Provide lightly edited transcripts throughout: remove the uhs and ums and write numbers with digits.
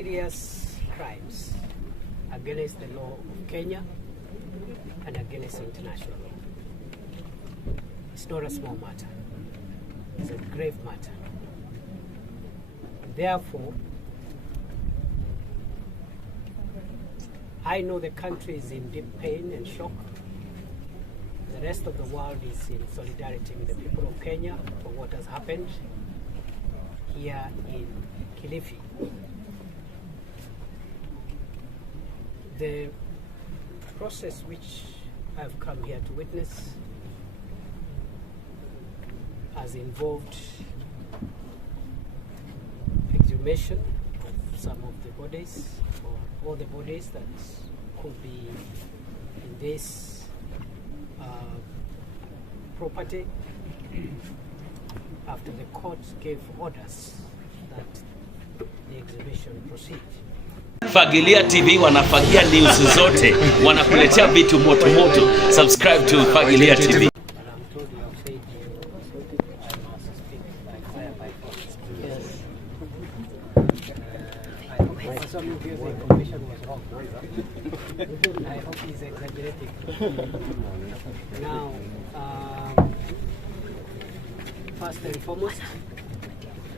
Serious crimes against the law of Kenya and against international law. It's not a small matter. It's a grave matter. Therefore, I know the country is in deep pain and shock. The rest of the world is in solidarity with the people of Kenya for what has happened here in Kilifi. The process which I've come here to witness has involved exhumation of some of the bodies, or all the bodies that could be in this property after the court gave orders that the exhumation proceed. Fagilia TV wanafagia news zote, wanakuletea vitu moto moto. Subscribe to Fagilia TV. I hope he's exaggerating. Now, first and foremost,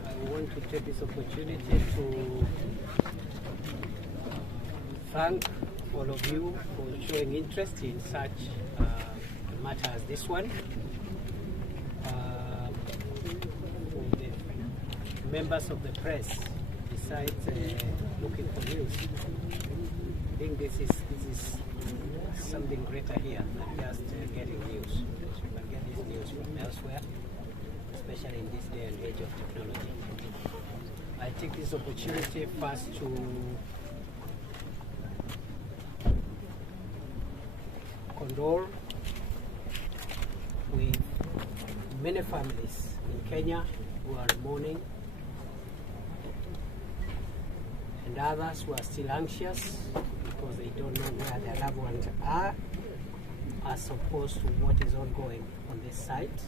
I want to take this opportunity to thank all of you for showing interest in such a matter as this one. For the members of the press, besides looking for news, I think this is something greater here than just getting news. You can get this news from elsewhere, especially in this day and age of technology. I take this opportunity first to condole with many families in Kenya who are mourning and others who are still anxious because they don't know where their loved ones are, as opposed to what is ongoing on this site.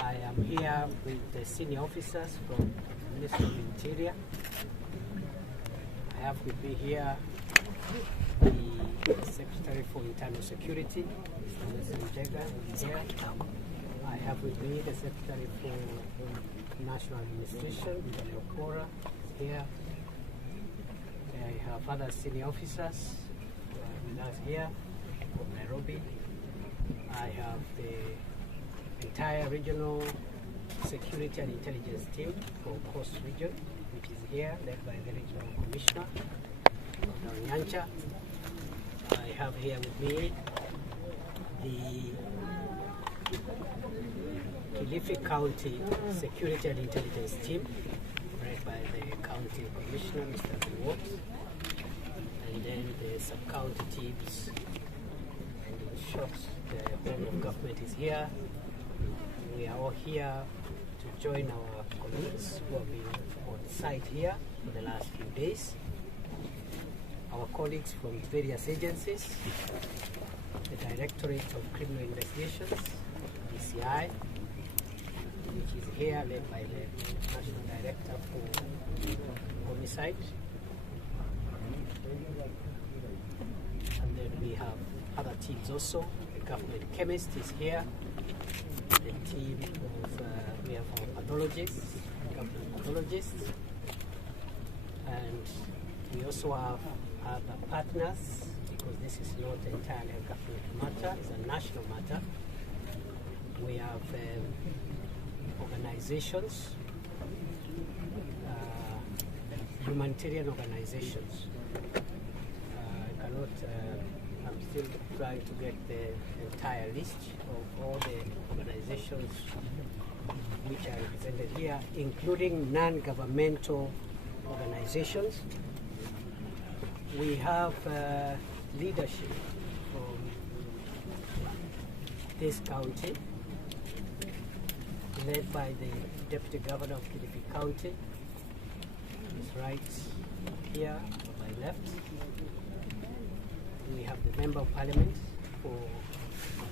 I am here with the senior officers from the Ministry of Interior. I have with me here the Secretary for Internal Security, Mr. Njega, is here. I have with me the Secretary for National Administration, Mr. Okora, is here. I have other senior officers with us here from Nairobi. I have the entire regional security and intelligence team for Coast Region, which is here, led by the Regional Commissioner, Dr. Nyancha. I have here with me the Kilifi County Security and Intelligence Team, led by the County Commissioner, Mr. Watts, and then the sub-county teams. And in short, the whole of government is here. We are all here to join our colleagues who have been on site here for the last few days. Our colleagues from various agencies, the Directorate of Criminal Investigations, DCI, which is here led by the National Director for Homicide. And then we have other teams also. The government chemist is here. The team of, we have our pathologists, government pathologists. And we also have other partners, because this is not entirely a government matter, it's a national matter. We have organizations, humanitarian organizations. I'm still trying to get the entire list of all the organizations which are represented here, including non-governmental organizations. We have leadership from this county, led by the Deputy Governor of Kilifi County. He's right here on my left. We have the Member of Parliament for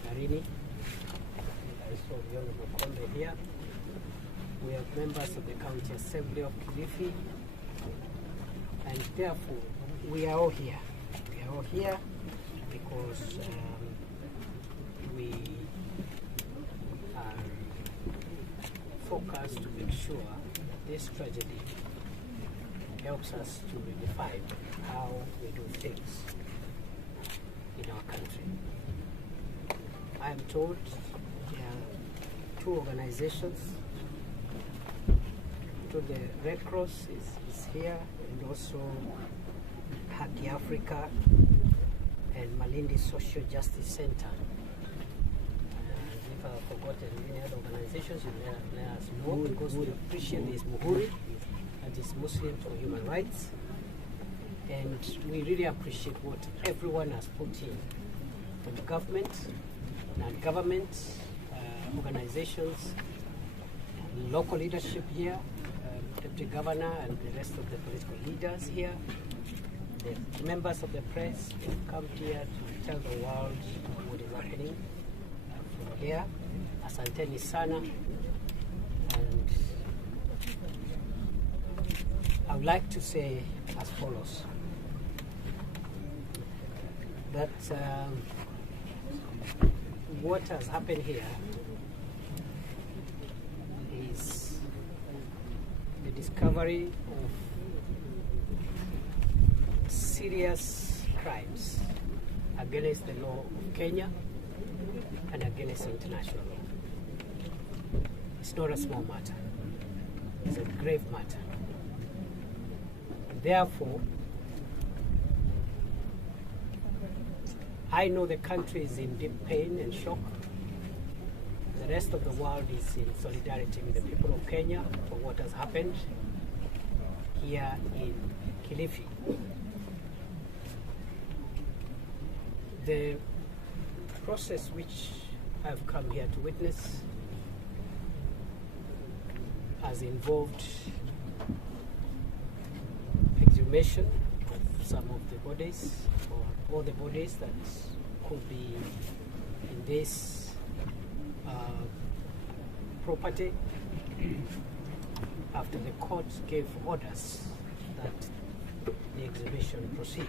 Magarini. I saw the Honorable Kombe here. We have members of the County Assembly of Kilifi. therefore, we are all here. We are all here because we are focused to make sure this tragedy helps us to redefine how we do things in our country. I am told there are two organizations. To the Red Cross is here, and also Haki Africa and Malindi Social Justice Center. If I've forgotten any other organizations, you let us know, because we appreciate this Muhuri, that is Muslims for Human Rights, and we really appreciate what everyone has put in, from government, non-government organizations, local leadership here, Deputy Governor and the rest of the political leaders here, the members of the press who have come here to tell the world what is happening from here. Asanteni sana. And I would like to say as follows, that what has happened here is the discovery of serious crimes against the law of Kenya and against international law. It's not a small matter. It's a grave matter. And therefore, I know the country is in deep pain and shock. The rest of the world is in solidarity with the people of Kenya for what has happened here in Kilifi. The process which I've come here to witness has involved exhumation of some of the bodies, or all the bodies that could be in this property, after the court gave orders that the exhibition proceed.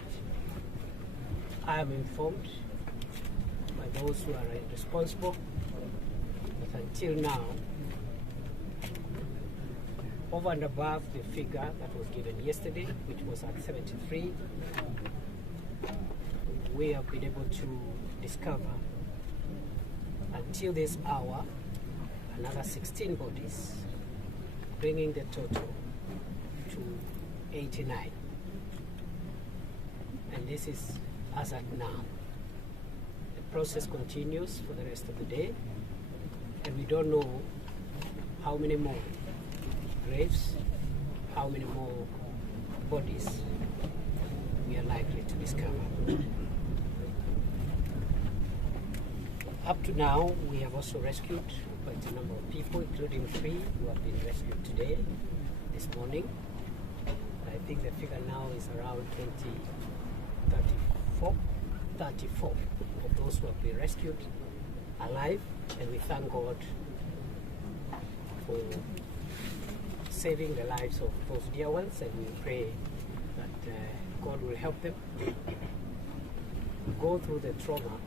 I am informed by those who are responsible that until now, over and above the figure that was given yesterday, which was at 73, we have been able to discover until this hour another 16 bodies, bringing the total to 89. And this is as at now. The process continues for the rest of the day, and we don't know how many more graves, how many more bodies we are likely to discover. Up to now, we have also rescued quite a number of people, including 3 who have been rescued today, this morning. I think the figure now is around 34 of those who have been rescued alive, and we thank God for saving the lives of those dear ones, and we pray that God will help them go through the trauma,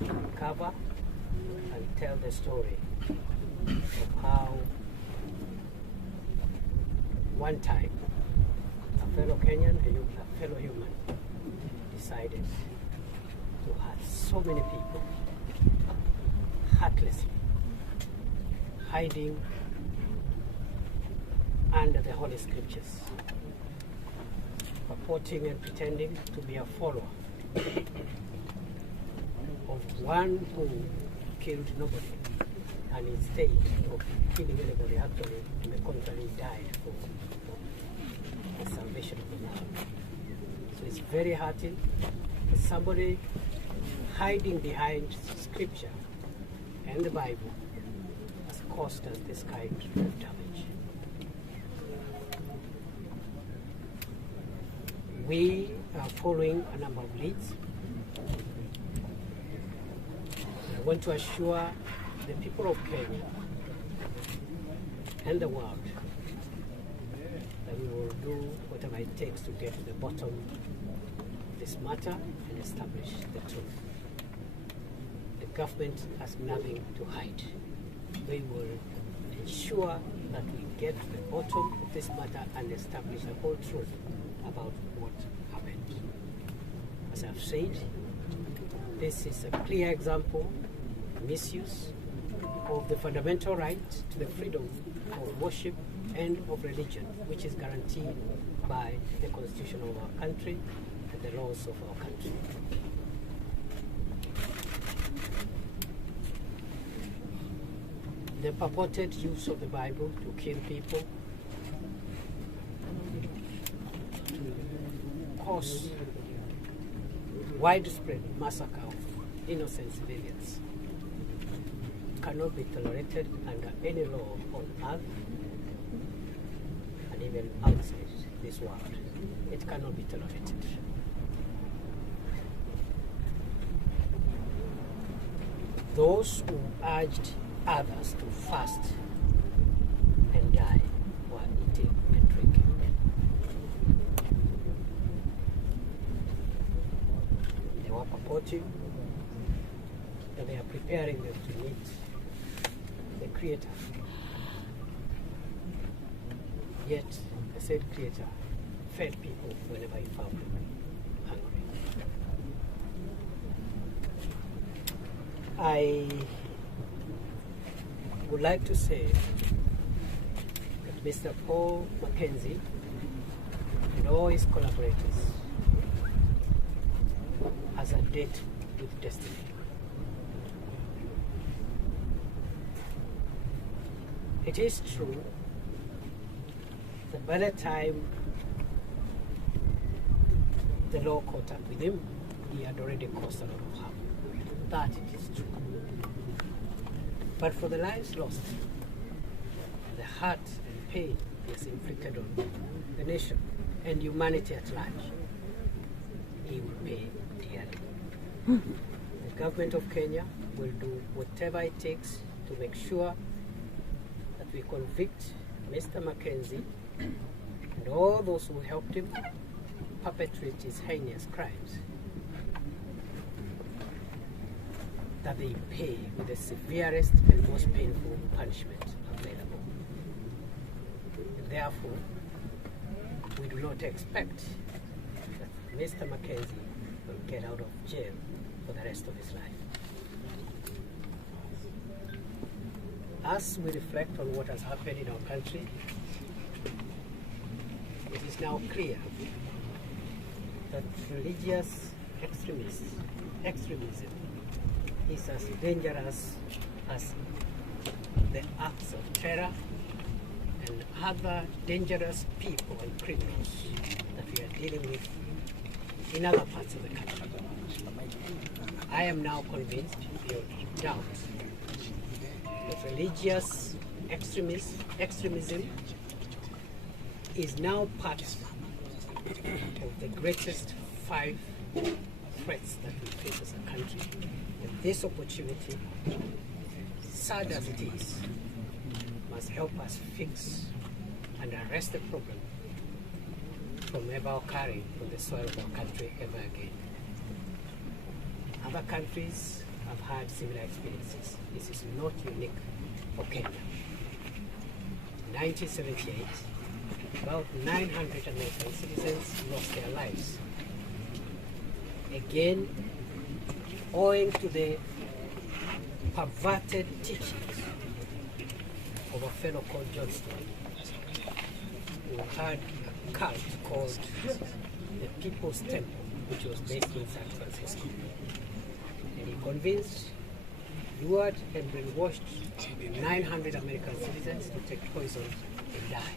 recover, and tell the story of how one time a fellow Kenyan, a fellow human, decided to hurt so many people heartlessly, hiding under the Holy Scriptures, purporting and pretending to be a follower of one who killed nobody, and instead of killing anybody, actually, on the contrary, died for the salvation of the nation. So it's very hurting. Somebody hiding behind Scripture and the Bible has caused us this kind of damage. We are following a number of leads. I want to assure the people of Kenya and the world that we will do whatever it takes to get to the bottom of this matter and establish the truth. The government has nothing to hide. We will ensure that we get to the bottom of this matter and establish the whole truth about what happened. As I've said, this is a clear example of misuse of the fundamental right to the freedom of worship and of religion, which is guaranteed by the Constitution of our country and the laws of our country. The purported use of the Bible to kill people, to cause widespread massacre of innocent civilians, cannot be tolerated under any law on earth and even outside this world. It cannot be tolerated. Those who urged others to fast and die were eating and drinking. They were purporting that they are preparing them to meet the Creator. Yet, the said Creator fed people whenever he found them hungry. I would like to say that Mr. Paul MACKENZIE and all his collaborators has a date with destiny. It is true that by the time the law caught up with him, he had already caused a lot of harm. That it is true. But for the lives lost, the hurt and pain he has inflicted on the nation and humanity at large, he will pay dearly. The government of Kenya will do whatever it takes to make sure that we convict Mr. MACKENZIE and all those who helped him perpetrate his heinous crimes, that they pay with the severest and most painful punishment available. And therefore, we do not expect that Mr. MACKENZIE will get out of jail for the rest of his life. As we reflect on what has happened in our country, it is now clear that religious extremism is as dangerous as the acts of terror and other dangerous people and criminals that we are dealing with in other parts of the country. I am now convinced beyond doubt that religious extremism is now part of the greatest 5 threats that we face as a country. And this opportunity, sad as it is, must help us fix and arrest the problem from ever occurring on the soil of our country ever again. Other countries have had similar experiences. This is not unique for Kenya. In 1978, about 900 American citizens lost their lives. Again, owing to the perverted teachings of a fellow called Johnston, who had a cult called the People's Temple, which was based in San Francisco. And he convinced, lured, and brainwashed 900 American citizens to take poison and die,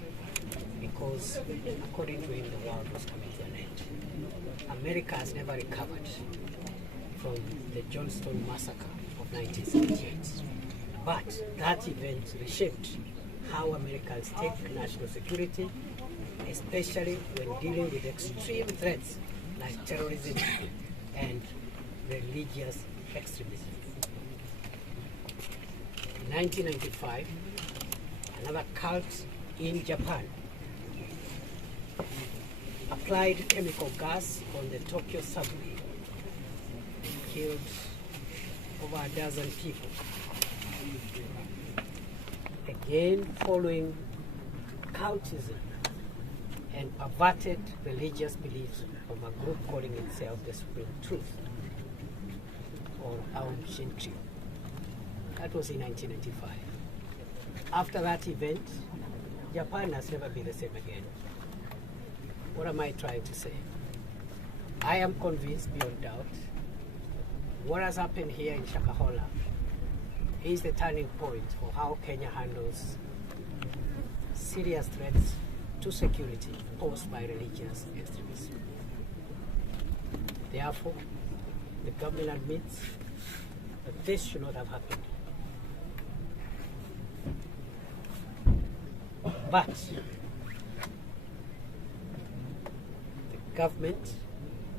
because according to him, the world was coming to an end. America has never recovered from the Johnston massacre of 1978. But that event reshaped how Americans take national security, especially when dealing with extreme threats like terrorism and religious extremism. In 1995, another cult in Japan applied chemical gas on the Tokyo subway. It killed over a dozen people. Again, following cultism and perverted religious beliefs of a group calling itself the Supreme Truth, or Aum Shinrikyo. That was in 1995. After that event, Japan has never been the same again. What am I trying to say? I am convinced beyond doubt what has happened here in Shakahola is the turning point for how Kenya handles serious threats to security posed by religious extremism. Therefore, the government admits that this should not have happened. But the government,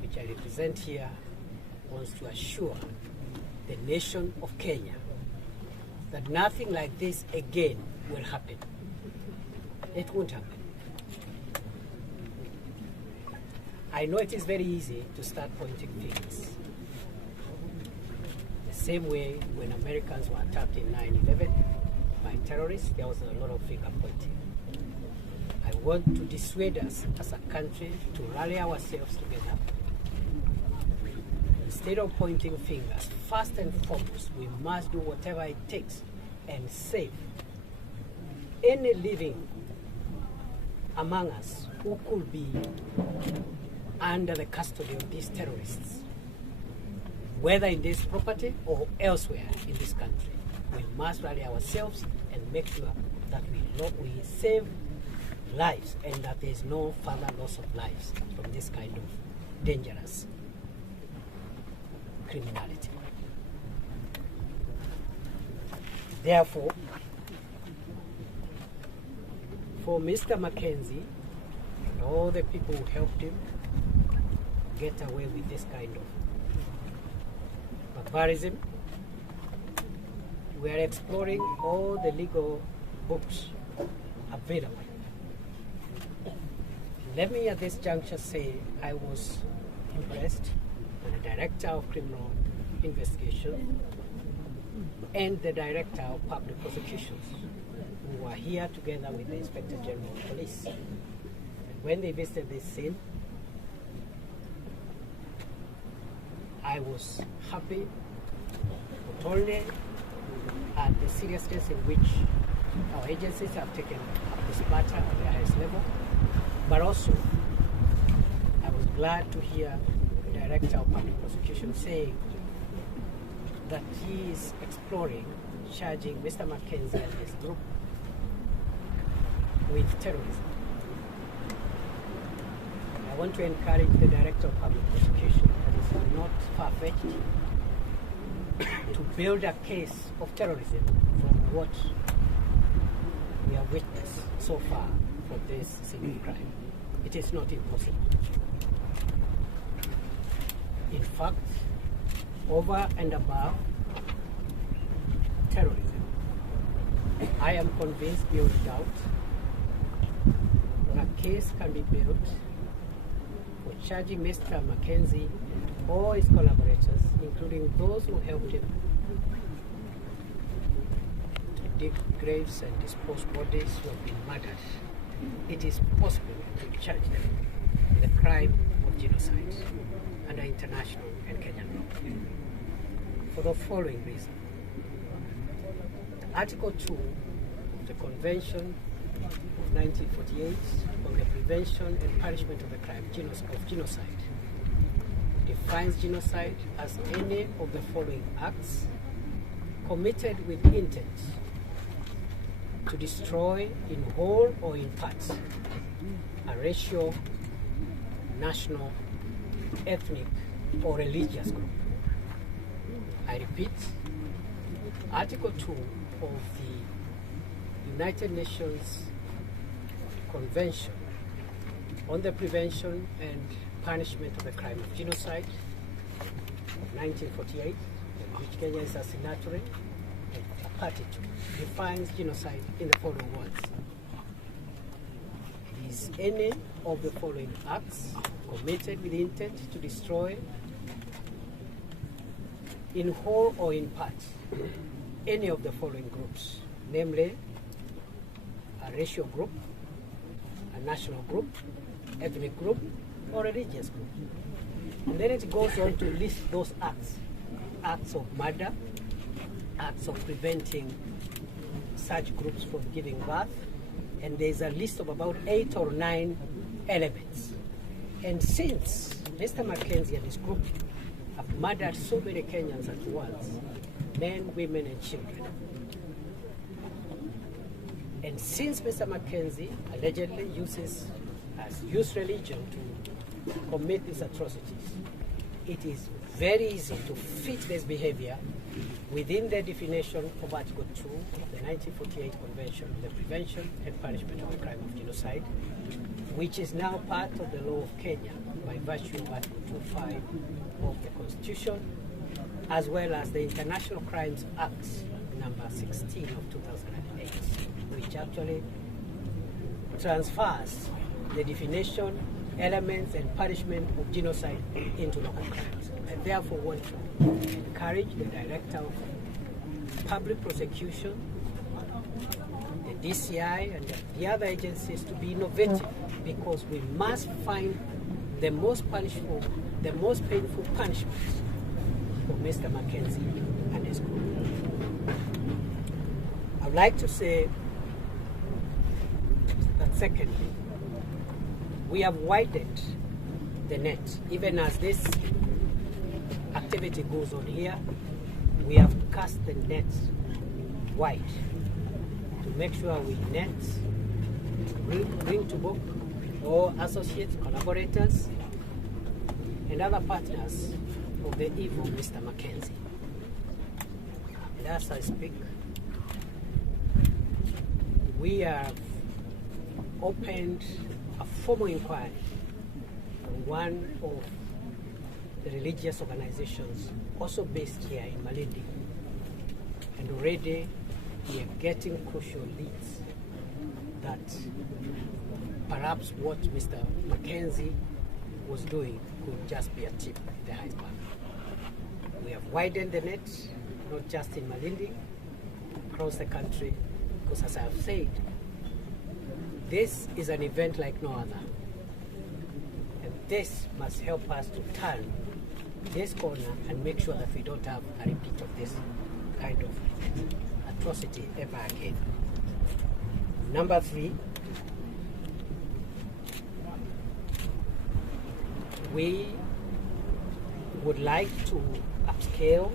which I represent here, wants to assure the nation of Kenya that nothing like this again will happen. It won't happen. I know it is very easy to start pointing fingers. The same way when Americans were attacked in 9/11 by terrorists, there was a lot of finger pointing. I want to dissuade us as a country to rally ourselves together. Instead of pointing fingers, first and foremost, we must do whatever it takes and save any living among us who could be under the custody of these terrorists, whether in this property or elsewhere in this country. We must rally ourselves and make sure that we save lives and that there is no further loss of lives from this kind of dangerous criminality. Therefore, for Mr. MACKENZIE and all the people who helped him get away with this kind of barbarism, we are exploring all the legal books available. Let me at this juncture say I was impressed with the Director of Criminal Investigation and the Director of Public Prosecutions, who were here together with the Inspector General of Police. And when they visited this scene, I was happy not only at the seriousness in which our agencies have taken this matter at the highest level, but also I was glad to hear the Director of Public Prosecution saying that he is exploring charging Mr. MACKENZIE and his group with terrorism. I want to encourage the Director of Public Prosecution that it is not far-fetched to build a case of terrorism from what we have witnessed so far from this single crime. It is not impossible. In fact, over and above terrorism, I am convinced beyond doubt that a case can be built for charging Mr. MACKENZIE and all his collaborators, including those who helped him to dig graves and dispose bodies who have been murdered. It is possible to charge them with the crime of genocide under international and Kenyan law for the following reason. Article 2 of the Convention of 1948 on the Prevention and Punishment of the Crime of Genocide defines genocide as any of the following acts committed with intent to destroy in whole or in part a racial, national, ethnic, or religious group. I repeat, Article 2 of the United Nations Convention on the Prevention and Punishment of the Crime of Genocide of 1948, which Kenya is a signatory and a party to, defines genocide in the following words. It is any of the following acts committed with intent to destroy, in whole or in part, any of the following groups, namely a racial group, a national group, ethnic group, or a religious group. And then it goes on to list those acts. Acts of murder, acts of preventing such groups from giving birth, and there's a list of about 8 or 9 elements. And since Mr. Mackenzie and his group have murdered so many Kenyans at once, men, women, and children, and since Mr. Mackenzie allegedly has used religion to commit these atrocities, it is very easy to fit this behavior within the definition of Article 2 of the 1948 Convention on the Prevention and Punishment of the Crime of Genocide, which is now part of the law of Kenya by virtue of Article 2.5 of the Constitution, as well as the International Crimes Act number 16 of 2008, which actually transfers the definition, elements, and punishment of genocide into local crimes. I therefore want to encourage the Director of Public Prosecution, the DCI, and the other agencies to be innovative, because we must find the most punishable, the most painful punishments for Mr. Mackenzie and his group. I would like to say that secondly, we have widened the net. Even as this activity goes on here, we have cast the net wide to make sure we net, bring to book all associates, collaborators, and other partners of the evil Mr. Mackenzie. And as I speak, we have opened a formal inquiry on one of the religious organizations also based here in Malindi. And already we are getting crucial leads that perhaps what Mr. Mackenzie was doing could just be a tip in the iceberg. We have widened the net, not just in Malindi, across the country, because as I have said, this is an event like no other. And this must help us to turn this corner and make sure that we don't have a repeat of this kind of atrocity ever again. Number 3, we would like to upscale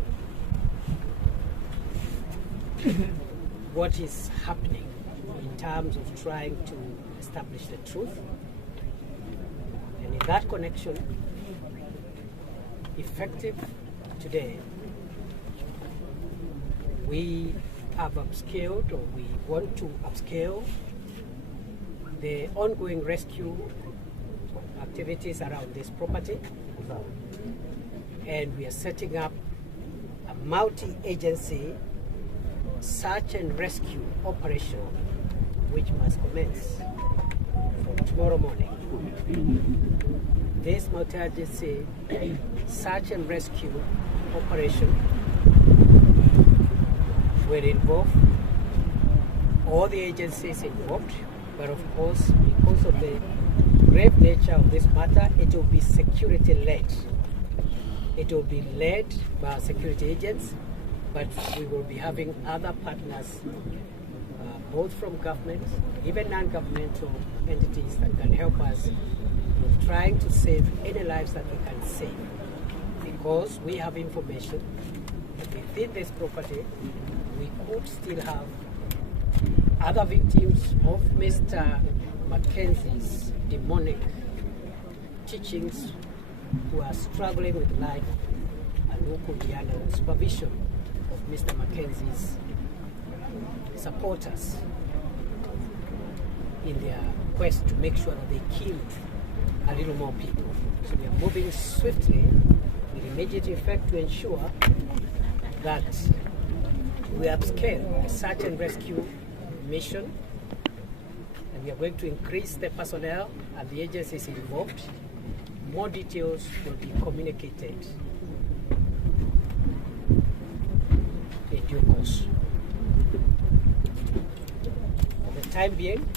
what is happening in terms of trying to establish the truth. And in that connection, effective today, we have upscaled, or we want to upscale, the ongoing rescue activities around this property. And we are setting up a multi-agency search and rescue operation, which must commence from tomorrow morning. This multi-agency search and rescue operation will involve all the agencies involved, but of course, because of the grave nature of this matter, it will be security-led. It will be led by security agents, but we will be having other partners, both from government, even non-governmental entities that can help us with trying to save any lives that we can save. Because we have information that within this property, we could still have other victims of Mr. Mackenzie's demonic teachings who are struggling with life and who could be under the supervision of Mr. Mackenzie's supporters in their quest to make sure that they kill a little more people. So we are moving swiftly with immediate effect to ensure that we upscale the search and rescue mission. And we are going to increase the personnel and the agencies involved. More details will be communicated in due course. For the time being,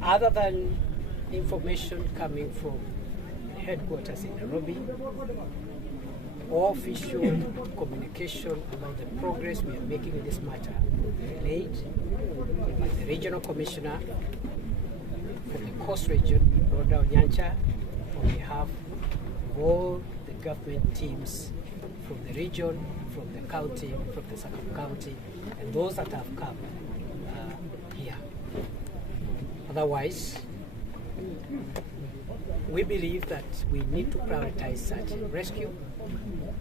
other than information coming from headquarters in Nairobi, all official communication about the progress we are making in this matter relayed by the regional commissioner from the coast region, Rhoda Onyancha, on behalf of all the government teams from the region, from the county, from the Sakahola County, and those that have come here. Otherwise, we believe that we need to prioritize search and rescue,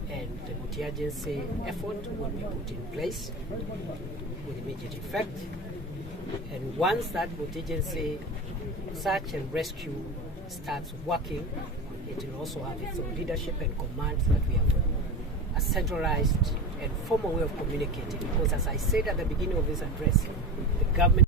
and the multi-agency effort will be put in place with immediate effect. And once that multi-agency search and rescue starts working, it will also have its own leadership and command so that we have a centralized and formal way of communicating. Because as I said at the beginning of this address, the government